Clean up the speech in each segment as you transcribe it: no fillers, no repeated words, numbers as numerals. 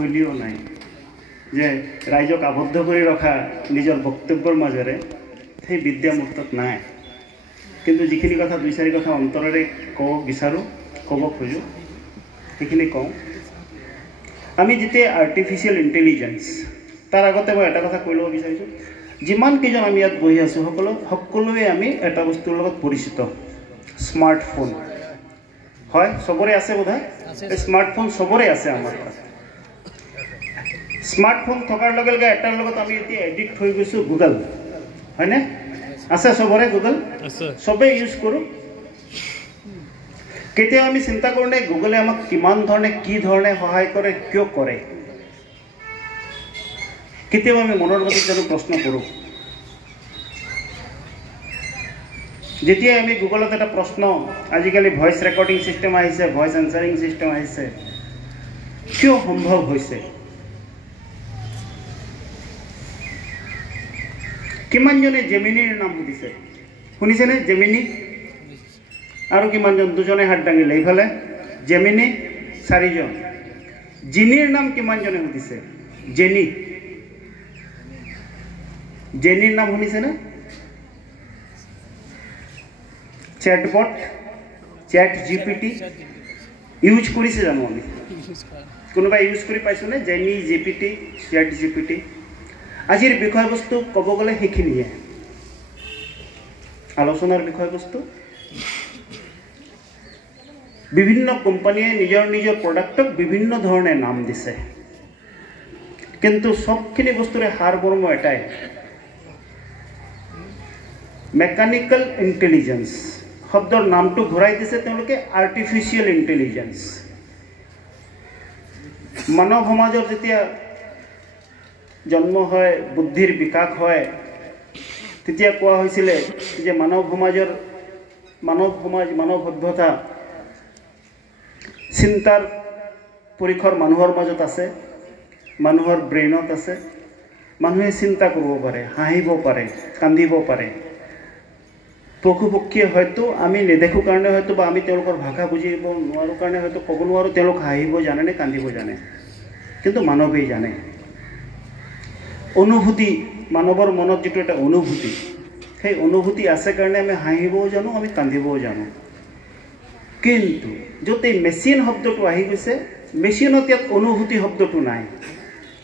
শৈলীও নাই যে ৰাইজক আবদ্ধ কৰি ৰখা নিজৰ বক্তব্যৰ মাজেৰে সেই বিদ্যা মোৰ তাত নাই কিন্তু যিখিনি কথা দুই চাৰি কথা অন্তৰেৰে ক'ব বিচাৰোঁ ক'ব খোজোঁ সেইখিনি কওঁ আমি যেতিয়া আৰ্টিফিচিয়েল ইণ্টেলিজেন্স তাৰ আগতে মই এটা কথা কৈ ল'ব বিচাৰিছোঁ যিমান কেইজন আমি ইয়াত বহি আছোঁ সকলোৱে আমি এটা বস্তুৰ লগত পৰিচিত স্মাৰ্টফোন হয় সবৰে আছে বোধহয় স্মাৰ্টফোন সবৰে আছে আমাৰ তাত স্মাৰ্টফোন থকাৰ লগে লগে এটাৰ লগত আমি এতিয়া এডিক্ট হৈ গৈছোঁ গুগল হয়নে আছে সবৰে গুগল সবেই ইউজ কৰোঁ কেতিয়াবা আমি চিন্তা কৰোঁ নে গুগলে আমাক কিমান ধৰণে কি ধৰণে সহায় কৰে কিয় কৰে কেতিয়াবা আমি মনৰ মধ্যে জানো প্ৰশ্ন কৰোঁ যেতিয়া আমি গুগলত এটা প্ৰশ্ন আজিকালি ভইচ ৰেকৰ্ডিং সিস্টেম আহিছে ভইচ এনসাৰিং সিস্টেম আহিছে কিয় সম্ভৱ হৈছে কিমানজনে জেমিনিৰ নাম সুধিছে শুনিছেনে জেমিনি আৰু কিমানজন দুজনে হাত দাঙিলে এইফালে জেমিনি চাৰিজন জিনিৰ নাম কিমানজনে সুধিছে জেনি জেনিৰ নাম শুনিছেনে চ্যাটবট চ্যাট জিপিটি ইউজ কৰিছে জানো আমি কোনোবা ইউজ কৰি পাইছোনে জেনি জিপিটি চ্যাট জিপিটি আজিৰ বিষয়বস্তু ক'ব গ'লে সেইখিনিয়ে আলোচনাৰ বিষয়বস্তু বিভিন্ন কোম্পানীয়ে নিজৰ নিজৰ প্ৰডাক্টক বিভিন্ন ধৰণে নাম দিছে কিন্তু সবখিনি বস্তুৰে সাৰমৰ্ম এটাই মেকানিক্যাল ইন্টেলিজেন্স শব্দৰ নামটো ঘূৰাই দিছে তেওঁলোকে আৰ্টিফিচিয়েল ইন্টেলিজেন্স মানৱ সমাজৰ যেতিয়া জন্ম হয় বুদ্ধিৰ বিকাশ হয় তেতিয়া কোৱা হৈছিলে যে মানৱ সমাজ মানৱ সভ্যতা চিন্তাৰ পৰিসৰ মানুহৰ মাজত আছে মানুহৰ ব্ৰেইনত আছে মানুহে চিন্তা কৰিব পাৰে হাঁহিব পাৰে কান্দিব পাৰে পশুপক্ষীয়ে হয়তো আমি নেদেখো কাৰণে হয়তো বা আমি তেওঁলোকৰ ভাষা বুজিব নোৱাৰো কাৰণে হয়তো ক'ব নোৱাৰো তেওঁলোক হাঁহিব জানে নে কান্দিব জানে কিন্তু মানৱেই জানে অনুভূতি মানৱৰ মনত যেটো এটা অনুভূতি সেই অনুভূতি আছে কাৰণে আমি হাঁহিবও জানো আমি কান্দিবও জানো কিন্তু যতে মেচিন শব্দটো আহি গৈছে মেচিনত ইয়াত অনুভূতি শব্দটো নাই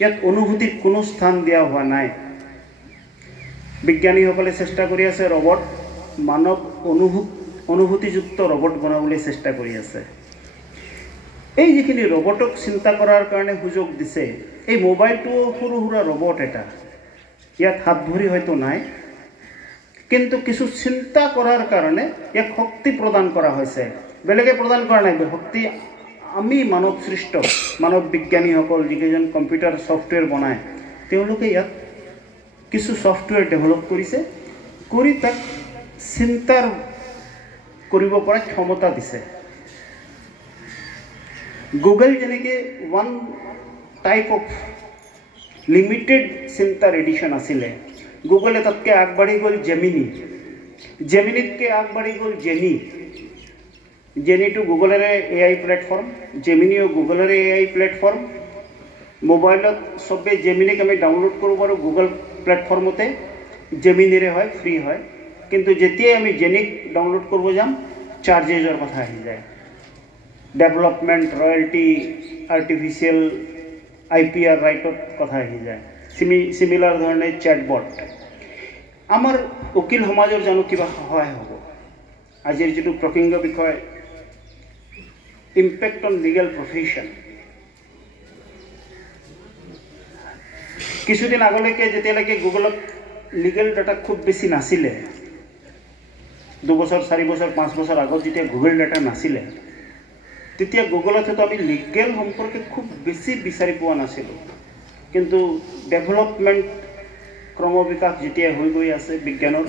ইয়াত অনুভূতিৰ কোনো স্থান দিয়া হোৱা নাই বিজ্ঞানীসকলে চেষ্টা কৰি আছে ৰবট মানৱ অনুভূতিযুক্ত ৰবট বনাবলৈ চেষ্টা কৰি আছে এই যিখিনি ৰবটক চিন্তা কৰাৰ কাৰণে সুযোগ দিছে এই মোবাইলটো সৰু সৰু ৰবট এটা ইয়াত হাত ভৰি হয়তো নাই কিন্তু কিছু চিন্তা কৰাৰ কাৰণে ইয়াক শক্তি প্ৰদান কৰা হৈছে বেলেগে প্ৰদান কৰা নাই শক্তি আমি মানৱ সৃষ্ট মানৱ বিজ্ঞানীসকল যিকেইজন কম্পিউটাৰ সফটৱেৰ বনায় তেওঁলোকে ইয়াত কিছু সফটৱেৰ ডেভেলপ কৰিছে কৰি তাক চিন্তাৰ কৰিব পৰা ক্ষমতা দিছে গুগল যেনেকে ওয়ান টাইপ অফ লিমিটেড চিন্তাৰ এডিশন আছিলে গুগলে তাতকে আগবাঢ়ি গ'ল জেমিনিতকে আগবাঢ়ি গ'ল জেনিটো গুগলৰে এআই প্লেটফৰ্ম জেমিনিও গুগলৰে এআই প্লেটফৰ্ম মোবাইলত সবে জেমিনিক আমি ডাউনলোড কৰিব পাৰোঁ গুগল প্লেটফৰ্মতে জেমিনিৰে হয় ফ্ৰী হয় কিন্তু যেতিয়াই আমি জেনিক ডাউনলোড কৰিব যাম চাৰ্জেছৰ কথা আহি যায় ডেভেলপমেণ্ট ৰয়েলটি আৰ্টিফিচিয়েল আইপিআৰ ৰাইটৰ কথা আহি যায় সিমিলাৰ ধৰণে চ্যাটবট আমাৰ উকিল সমাজৰ জানো কিবা সহায় হ'ব আজিৰ যেটো প্ৰসংগ বিষয় ইম্পেক্ট অন লিগেল প্ৰফেশন কিছুদিন আগলৈকে যেতিয়ালৈকে গুগলত লিগেল ডাটা খুব বেছি নাছিলে 2 বছৰ 4 বছৰ 5 বছৰ আগত যেতিয়া গুগল ডাটা নাছিলে তেতিয়া গুগলত হয়তো আমি লিগেল সম্পৰ্কে খুব বেছি বিচাৰি পোৱা নাছিলোঁ কিন্তু ডেভেলপমেণ্ট ক্ৰমবিকাশ যেতিয়া হৈ গৈ আছে বিজ্ঞানৰ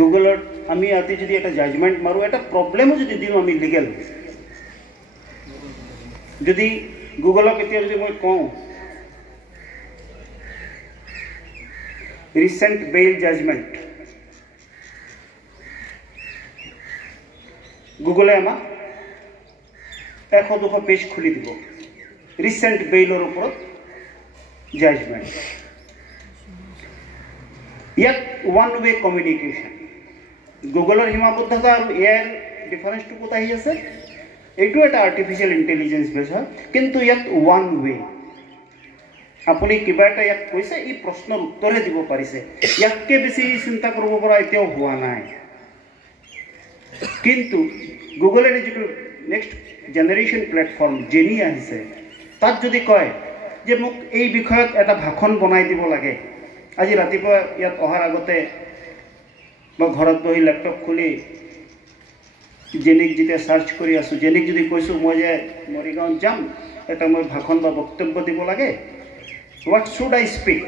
গুগলত আমি আজি যদি এটা জাজমেণ্ট মাৰো এটা প্ৰবলেমো যদি দিওঁ আমি লিগেল যদি গুগলক এতিয়া যদি মই কওঁ রিসেন্ট বেইল জাজমেন্ট গুগলে আমাক 100-200 পেজ খুলি দিব ৰিচেণ্ট বেইলৰ ওপৰত জাজমেণ্ট। ইয়াত ওৱান ৱে কমিউনিকেশ্যন। গুগলৰ সীমাবদ্ধতা আৰু এআইৰ ডিফাৰেঞ্চটো ক'ত আহি আছে? এইটো এটা আৰ্টিফিচিয়েল ইণ্টেলিজেঞ্চ বেছ হয়, কিন্তু ইয়াত ওৱান ৱে। আপুনি কিবা এটা ইয়াত কৈছে, ই প্ৰশ্নৰ উত্তৰহে দিব পাৰিছে, ইয়াতকৈ বেছি চিন্তা কৰিব পৰা এতিয়াও হোৱা নাই। কিন্তু গুগলৰ যিটো নেক্সট জেনেৰেশ্যন প্লেটফৰ্ম জেনি আহিছে, তাত যদি কয় যে মোক এই বিষয়ত এটা ভাষণ বনাই দিব লাগে, আজি ৰাতিপুৱা ইয়াত অহাৰ আগতে মই ঘৰত বহি লেপটপ খুলি জেনিক যেতিয়া চাৰ্চ কৰি আছোঁ, জেনিক যদি কৈছোঁ মই যে মৰিগাঁৱত যাম, এটা মই ভাষণ বা বক্তব্য দিব লাগে, হোৱাট শুড আই স্পীক,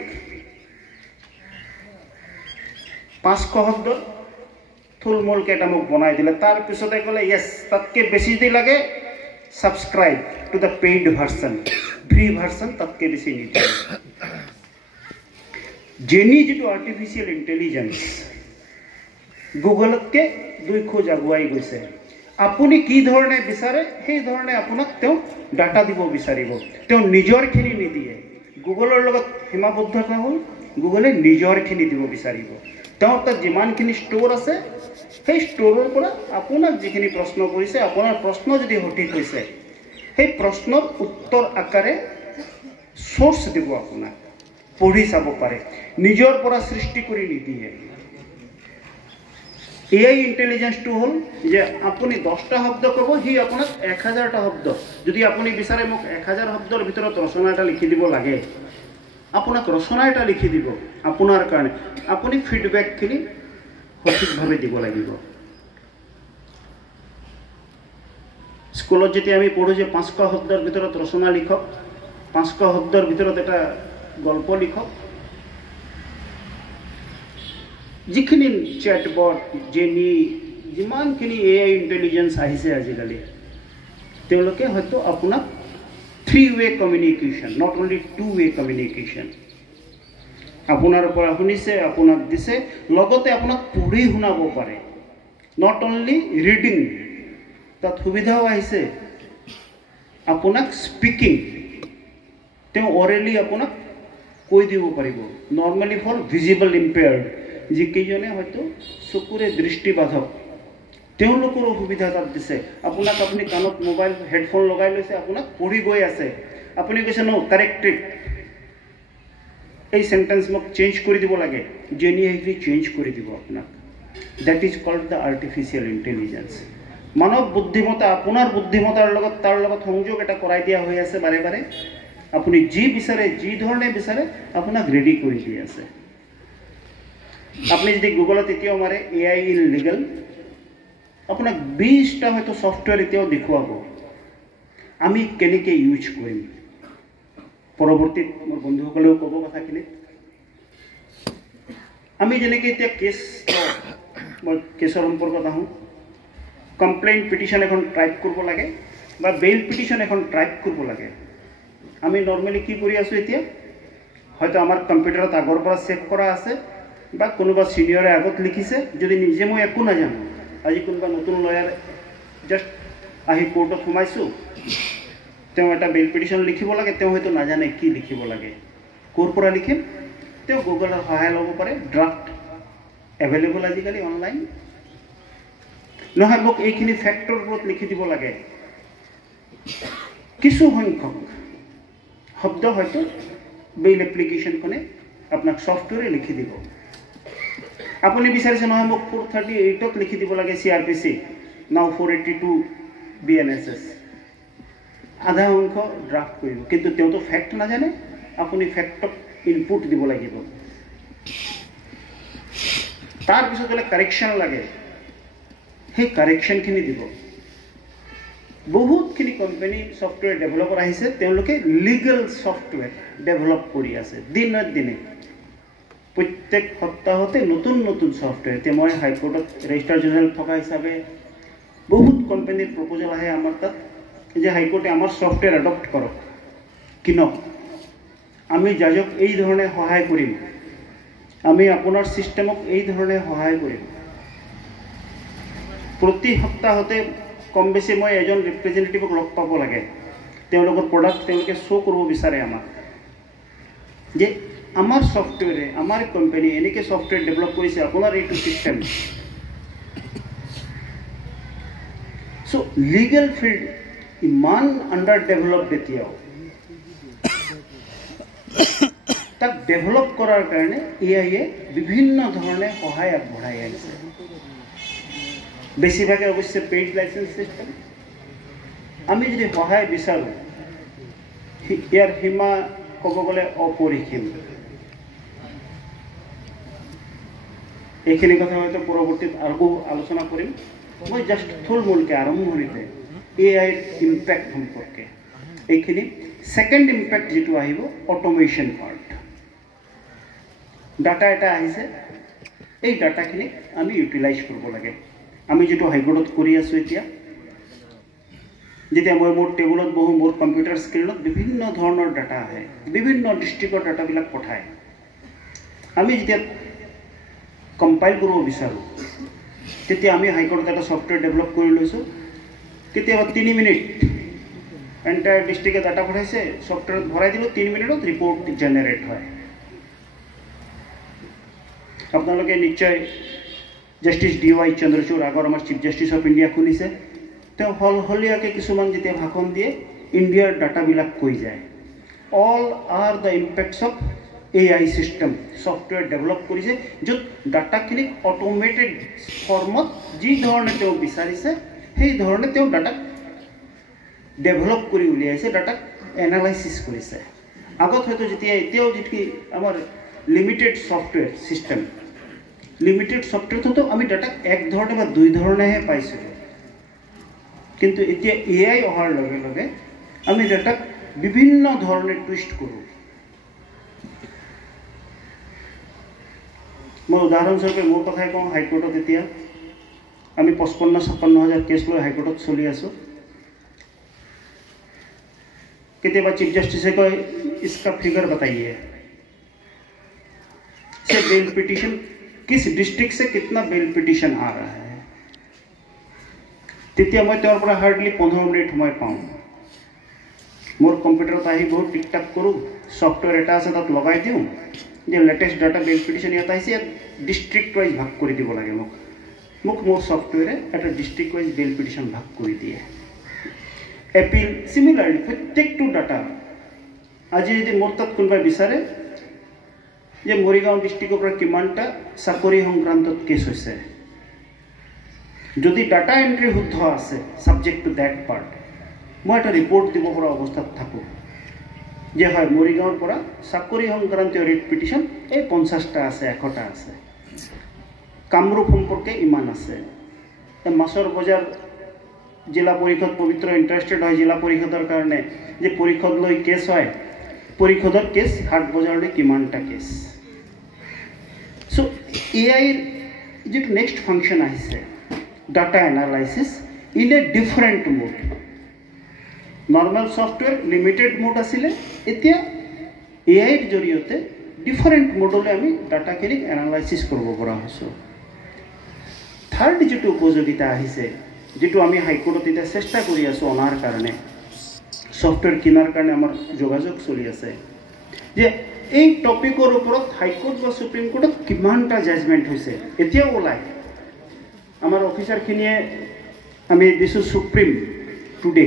500 শব্দ থুলমূলকৈ এটা মোক বনাই দিলে। তাৰপিছতে ক'লে য়েছ, তাতকৈ বেছি যদি লাগে subscribe to the paid version, free version তাতকৈ বেছি নিদিয়ে। জেনি যিটো আৰ্টিফিচিয়েল ইণ্টেলিজেঞ্চ গুগলতকৈ 2 খোজ আগুৱাই গৈছে। আপুনি কি ধৰণে বিচাৰে সেই ধৰণে আপোনাক তেওঁ ডাটা দিব বিচাৰিব, তেওঁ নিজৰখিনি নিদিয়ে। গুগলৰ লগত সীমাবদ্ধতা হ'ল গুগলে নিজৰখিনি দিব বিচাৰিব। তেওঁৰ তাত যিমানখিনি ষ্ট'ৰ আছে সেই ষ্ট'ৰৰ পৰা আপোনাক যিখিনি প্ৰশ্ন কৰিছে, আপোনাৰ প্ৰশ্ন যদি সঠিক হৈছে সেই প্ৰশ্নৰ উত্তৰ আকাৰে চ'ৰ্চ দিব, আপোনাক পঢ়ি চাব পাৰে, নিজৰ পৰা সৃষ্টি কৰি নিদিয়ে। এআই ইণ্টেলিজেঞ্চটো হ'ল যে আপুনি 10টা শব্দ ক'ব, সি আপোনাক 1000টা শব্দ, যদি আপুনি বিচাৰে মোক 1000 শব্দৰ ভিতৰত ৰচনা এটা লিখি দিব লাগে, আপোনাক ৰচনা এটা লিখি দিব আপোনাৰ কাৰণে। আপুনি ফিডবেকখিনি সঠিকভাৱে দিব লাগিব। স্কুলত যেতিয়া আমি পঢ়োঁ যে 500 শব্দৰ ভিতৰত ৰচনা লিখক, 500 শব্দৰ ভিতৰত এটা গল্প লিখক, যিখিনি চেটবট জেনি যিমানখিনি এআই ইণ্টেলিজেঞ্চ আহিছে আজিকালি, তেওঁলোকে হয়তো আপোনাক 3-ৱে কমিউনিকেশ্যন, নট অনলি 2-ৱে কমিউনিকেশ্যন, আপোনাৰ পৰা শুনিছে, আপোনাক দিছে, লগতে আপোনাক পঢ়ি শুনাব পাৰে। নট অনলি ৰিডিং, তাত সুবিধাও আহিছে আপোনাক স্পিকিং, তেওঁ অৰেলি আপোনাক কৈ দিব পাৰিব। নৰ্মেলি ফৰ ভিজিবল ইম্পেয়াৰ্ড, যিকেইজনে হয়তো চকুৰে দৃষ্টিবাধক, তেওঁলোকৰো সুবিধা তাত দিছে। আপোনাক আপুনি কাণত মোবাইল হেডফোন লগাই লৈছে, আপোনাক পঢ়ি গৈ আছে, আপুনি কৈছে ন কাৰেক্টেড, এই চেণ্টেন্স মোক চেঞ্জ কৰি দিব লাগে, জেনিয়ে সেইখিনি চেঞ্জ কৰি দিব আপোনাক। That is called the artificial intelligence. মানৱ বুদ্ধিমত্তা আপোনাৰ বুদ্ধিমত্তাৰ লগত তাৰ লগত সংযোগ এটা কৰাই দিয়া হৈ আছে বাৰে বাৰে। আপুনি যি বিচাৰে, যি ধৰণে বিচাৰে আপোনাক ৰেডি কৰি দি আছে। আপনি যদি গুগলত এতিয়াও মাৰে এআই ইন লিগেল, আপোনাক 20টা হয়তো ছফ্টৱেৰ এতিয়াও দেখুৱাব আমি কেনেকৈ ইউজ কৰিম। পৰৱৰ্তীত মোৰ বন্ধুসকলেও ক'ব কথাখিনি। আমি যেনেকৈ এতিয়া মই কেছৰ সম্পৰ্কত আহোঁ, কমপ্লেইন পিটিশ্যন এখন টাইপ কৰিব লাগে বা বেইল পিটিশ্যন এখন টাইপ কৰিব লাগে। আমি নৰ্মেলি কি কৰি আছোঁ এতিয়া, হয়তো আমাৰ কম্পিউটাৰত আগৰ পৰা ছেভ কৰা আছে বা কোনোবা ছিনিয়ৰে আগত লিখিছে, যদি নিজে মই একো নাজানো, আজি কোনোবা নতুন লয়াৰ জাষ্ট আহি কোৰ্টত সোমাইছোঁ, তেওঁ এটা বেইল পিটিশ্যন লিখিব লাগে, তেওঁ হয়তো নাজানে কি লিখিব লাগে, ক'ৰ পৰা লিখিম, তেওঁ গুগলৰ সহায় ল'ব পাৰে। ড্ৰাফ্ট এভেইলেবল আজিকালি অনলাইন। নহয় মোক এইখিনি ফেক্টৰ ওপৰত লিখি দিব লাগে, কিছু সংখ্যক শব্দ হয়তো বেইল এপ্লিকেশ্যনখনে আপোনাক ছফ্টৱেৰে লিখি দিব। আপুনি বিচাৰিছে নহয় মোক 438ত লিখি দিব লাগে CRPC, নাও 482 BNSS, আধা অংশ ড্ৰাফ্ট কৰিব, কিন্তু তেওঁতো ফেক্ট নাজানে, আপুনি ফেক্টক ইনপুট দিব লাগিব। তাৰপিছত হ'লে কাৰেকশ্যন লাগে, সেই কাৰেকশ্যনখিনি দিব। বহুতখিনি কোম্পানী ছফ্টৱেৰ ডেভেলপাৰ আহিছে, তেওঁলোকে লিগেল ছফ্টৱেৰ ডেভেলপ কৰি আছে দিনে দিনে। প্ৰত্যেক সপ্তাহতে নতুন নতুন ছফ্টৱেৰ। এতিয়া মই হাইকোৰ্টত ৰেজিষ্ট্ৰাৰ জেনেৰেল থকা হিচাপে বহুত কোম্পানীৰ প্ৰপ'জেল আহে আমাৰ তাত যে হাইকোৰ্টে আমাৰ ছফ্টৱেৰ এডপ্ট কৰক, কিনক, আমি জাজক এই ধৰণে সহায় কৰিম, আমি আপোনাৰ ছিষ্টেমক এই ধৰণে সহায় কৰিম। প্ৰতি সপ্তাহতে কম বেছি মই এজন ৰিপ্ৰেজেণ্টেটিভক লগ পাব লাগে, তেওঁলোকৰ প্ৰডাক্ট তেওঁলোকে শ্ব' কৰিব বিচাৰে আমাক যে আমাৰ ছফ্টৱেৰে আমাৰ কোম্পানী এনেকৈ ছফ্টৱেৰ ডেভেলপ কৰিছে আপোনাৰ এইটো ছিষ্টেম চ' লিগেল ফিল্ড ইমান আণ্ডাৰ ডেভেলপড এতিয়াও তাক ডেভেলপ কৰাৰ কাৰণে এআইয়ে বিভিন্ন ধৰণে সহায় আগবঢ়াই আহিছে বেছিভাগে অৱশ্যে পেইড লাইচেন্স ছিষ্টেম আমি যদি সহায় বিচাৰোঁ ইয়াৰ সীমা ক'ব গ'লে অপৰিসীম এইখিনি কথা হয়তো পৰৱৰ্তীত আৰু আলোচনা কৰিম মই জাষ্ট থুলমূলকৈ আৰম্ভণিতে এআইৰ ইম্পেক্ট সম্পৰ্কে এইখিনি ছেকেণ্ড ইম্পেক্ট যিটো আহিব অট'মেশ্যন পাৰ্ট ডাটা এটা আহিছে এই ডাটাখিনিক আমি ইউটিলাইজ কৰিব লাগে আমি যিটো হাইকোৰ্টত কৰি আছোঁ এতিয়া যেতিয়া মই মোৰ টেবুলত বহোঁ মোৰ কম্পিউটাৰ স্ক্ৰীণত বিভিন্ন ধৰণৰ ডাটা আহে বিভিন্ন ডিষ্ট্ৰিক্টৰ ডাটাবিলাক পঠায় আমি যেতিয়া কম্পাইল কৰিব বিচাৰোঁ তেতিয়া আমি হাইকোৰ্টত এটা ছফ্টৱেৰ ডেভেলপ কৰি লৈছোঁ কেতিয়াবা 3 মিনিট এণ্টায়াৰ ডিষ্ট্ৰিক্টে ডাটা পঠাইছে ছফ্টৱেৰত ভৰাই দিলোঁ 3 মিনিটত ৰিপৰ্ট জেনেৰেট হয় আপোনালোকে নিশ্চয় জাষ্টিছ DY চন্দ্ৰচূড় আগৰ আমাৰ চিফ জাষ্টিছ অফ ইণ্ডিয়া শুনিছে তেওঁ সলসলীয়াকৈ কিছুমান যেতিয়া ভাষণ দিয়ে ইণ্ডিয়াৰ ডাটাবিলাক কৈ যায় all are the impacts of AI system software develop কৰিছে য'ত ডাটাখিনিক অট'মেটেড ফৰ্মত যি ধৰণে তেওঁ বিচাৰিছে সেই ধৰণে তেওঁ ডাটাক ডেভেলপ কৰি উলিয়াইছে ডাটাক এনালাইচিছ কৰিছে আগত হয়তো যেতিয়া এতিয়াও যিটো আমাৰ লিমিটেড ছফ্টৱেৰ চিষ্টেম লিমিটেড ছফ্টৱেৰটোতো আমি ডাটাক এক ধৰণে বা দুই ধৰণেহে পাইছিলোঁ কিন্তু এতিয়া AI অহাৰ লগে লগে আমি ডাটাক বিভিন্ন ধৰণে টুইষ্ট কৰোঁ মই উদাহৰণস্বৰূপে মোৰ কথাই কওঁ হাইকোৰ্টত এতিয়া আমি 55,000-56,000 কেছ লৈ হাইকোৰ্টত চলি আছোঁ কেতিয়াবা চিফ জাষ্টিছে কয় इसका फिगर बताइए से बेल पिटिशन किस डिस्ट्रिक्ट से कितना बेल पिटिशन आ रहा है তেতিয়া মই তেওঁৰ পৰা হাৰ্ডলি 15 মিনিট সময় পাওঁ মোৰ কম্পিউটাৰত আহি বহুত টিকটাক কৰোঁ ছফ্টৱেৰ এটা আছে তাত লগাই দিওঁ যে লেটেষ্ট ডাটা বেল পিটিশ্যন ইয়াত আহিছে ইয়াত ডিষ্ট্ৰিক্ট ৱাইজ ভাগ কৰি দিব লাগে মোক মোৰ ছফ্টৱেৰে এটা ডিষ্ট্ৰিক্ট ৱাইজ বেল পিটিশ্যন ভাগ কৰি দিয়ে এপিল চিমিলাৰলি প্ৰত্যেকটো ডাটা আজি যদি মোৰ তাত কোনোবাই বিচাৰে যে মৰিগাঁও ডিষ্ট্ৰিক্টৰ পৰা কিমানটা চাকৰি সংক্ৰান্তত কেছ হৈছে যদি ডাটা এণ্ট্ৰি শুদ্ধ আছে ছাবজেক্ট টু দ্যাট পাৰ্ট মই এটা ৰিপৰ্ট দিব পৰা অৱস্থাত থাকোঁ যে হয় মৰিগাঁৱৰ পৰা চাকৰি সংক্ৰান্তীয় ৰিট পিটিশ্যন এই 50টা আছে 100টা আছে কামৰূপ সম্পৰ্কে ইমান আছে মাছৰ বজাৰ জিলা পৰিষদ পবিত্ৰ ইণ্টাৰেষ্টেড হয় জিলা পৰিষদৰ কাৰণে যে পৰিষদ লৈ কেছ হয় পৰিষদৰ কেছ হাট বজাৰলৈ কিমানটা কেছ চ' এআইৰ যিটো নেক্সট ফাংচন আহিছে data analysis in a different mode normal software limited mode আছিলে এতিয়া এআইৰ জৰিয়তে ডিফাৰেণ্ট মোডলৈ আমি ডাটাখিনিক এনালাইচিছ কৰিব পৰা হৈছোঁ থাৰ্ড যিটো উপযোগিতা আহিছে যিটো আমি হাইকোৰ্টত এতিয়া চেষ্টা কৰি আছোঁ অনাৰ কাৰণে ছফ্টৱেৰ কিনাৰ কাৰণে আমাৰ যোগাযোগ চলি আছে যে এই টপিকৰ ওপৰত হাইকোৰ্ট বা সুপ্ৰিম কোৰ্টত কিমানটা জাজমেণ্ট হৈছে এতিয়াও ওলায় আমাৰ অফিচাৰখিনিয়ে আমি দিছোঁ সুপ্ৰিম টুডে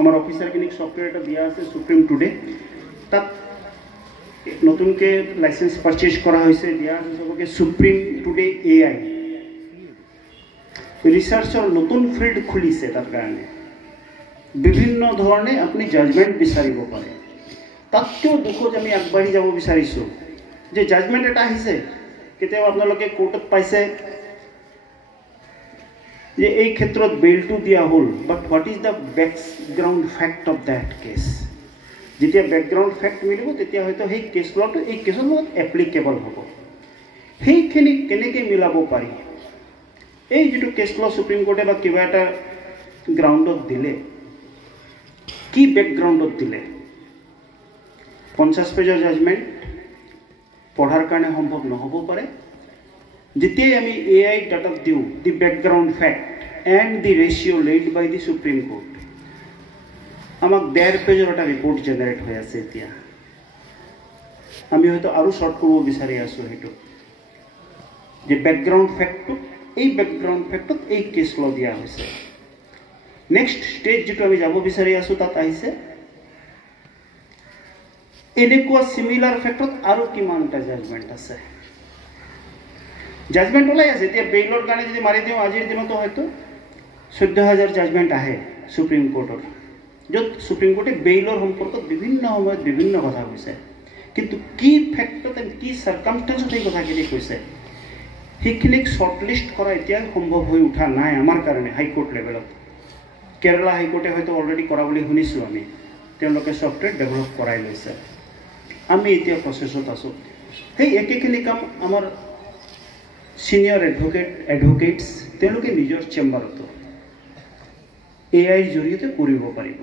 আমাৰ অফিচাৰখিনিক ছফ্টৱেৰ এটা দিয়া আছে সুপ্ৰিম টুডে তাত নতুনকৈ লাইচেঞ্চ পাৰচেজ কৰা হৈছে দিয়া আছে চবকে সুপ্ৰিম টুডে AI ৰিচাৰ্চৰ নতুন ফিল্ড খুলিছে তাৰ কাৰণে বিভিন্ন ধৰণে আপুনি জাজমেণ্ট বিচাৰিব পাৰে তাতকৈও দুখত আমি আগবাঢ়ি যাব বিচাৰিছোঁ যে জাজমেণ্ট এটা আহিছে কেতিয়াবা আপোনালোকে কোৰ্টত পাইছে যে এই ক্ষেত্ৰত বেইলটো দিয়া হ'ল but what is the background fact of that case যেতিয়া বেকগ্ৰাউণ্ড ফেক্ট মিলিব তেতিয়া হয়তো সেই কেছ লটো এই কেছৰ লগত এপ্লিকেবল হ'ব সেইখিনি কেনেকৈ মিলাব পাৰি এই যিটো কেছ ল সুপ্ৰিম কোৰ্টে বা কিবা এটা গ্ৰাউণ্ডত দিলে কি বেকগ্ৰাউণ্ডত দিলে 50 পেজৰ জাজমেণ্ট পঢ়াৰ কাৰণে সম্ভৱ নহ'ব পাৰে যেতিয়াই আমি AI ডাটাত দিওঁ the background fact and the ratio' laid by the Supreme Court আমাক 1.5 পেজৰ এটা ৰিপৰ্ট জেনেৰেট হৈ আছে এতিয়া আমি হয়তো আৰু শৰ্ট কৰিব বিচাৰি আছো হেতু যে ব্যাকগ্ৰাউণ্ড ফ্যাক্টটো এই ব্যাকগ্ৰাউণ্ড ফ্যাক্টত এই কেস ল দিয়া হৈছে নেক্সট স্টেজ যেটো আমি যাব বিচাৰি আছো তাত আহিছে এনেকুৱা সিমিলাৰ ফ্যাক্টত আৰু কিমানটা জাজমেন্ট আছে জাজমেন্ট ওলাই আছে এতিয়া বেইলৰ কাৰণে যদি মাৰি দিও আজিৰ দিনতো হয়তো 14000 জাজমেন্ট আহে সুপ্ৰিম কোৰ্টৰ য'ত সুপ্ৰিম কোৰ্টে বেইলৰ সম্পৰ্কত বিভিন্ন সময়ত বিভিন্ন কথা কৈছে কিন্তু কি ফ্যাক্টত কি সাৰ্কামস্টেন্সত এই কথাখিনি কৈছে সেইখিনিক শৰ্টলিস্ট কৰা এতিয়া সম্ভৱ হৈ উঠা নাই আমাৰ কাৰণে হাইকোৰ্ট লেভেলত কেৰালা হাইকোৰ্টে হয়তো অলৰেডি কৰা বুলি শুনিছো আমি তেওঁলোকে সফটওয়্যাৰ ডেভেলপ কৰাই লৈছে আমি এতিয়া প্ৰসেছত আছো সেই একেখিনি কাম আমাৰ সিনিয়ৰ এডভোকেটস তেওঁলোকে নিজৰ চেম্বাৰত এআইৰ জৰিয়তে কৰিব পাৰিব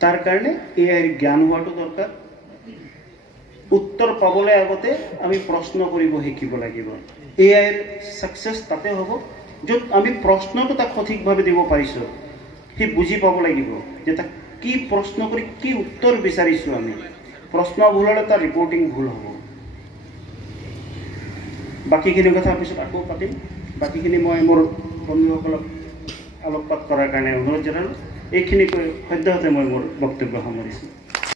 তাৰ কাৰণে এআইৰ জ্ঞান হোৱাটো দৰকাৰ উত্তৰ পাবলৈ আগতে আমি প্ৰশ্ন কৰিব শিকিব লাগিব এআইৰ সাকসেস তাতে হ'ব য'ত আমি প্ৰশ্নটো তাক সঠিকভাৱে দিব পাৰিছো সি বুজি পাব লাগিব যে তাক কি প্ৰশ্ন কৰি কি উত্তৰ বিচাৰিছো আমি প্ৰশ্ন ভুল হ'লে তাৰ ৰিপৰ্টিং ভুল হ'ব বাকিখিনি কথা পিছত আকৌ পাতিম বাকিখিনি মই মোৰ বন্ধুসকলক আলোকপাত কৰাৰ কাৰণে অনুৰোধ জনালোঁ এইখিনি কৈ সদ্যহতে মই মোৰ বক্তব্য সামৰিছোঁ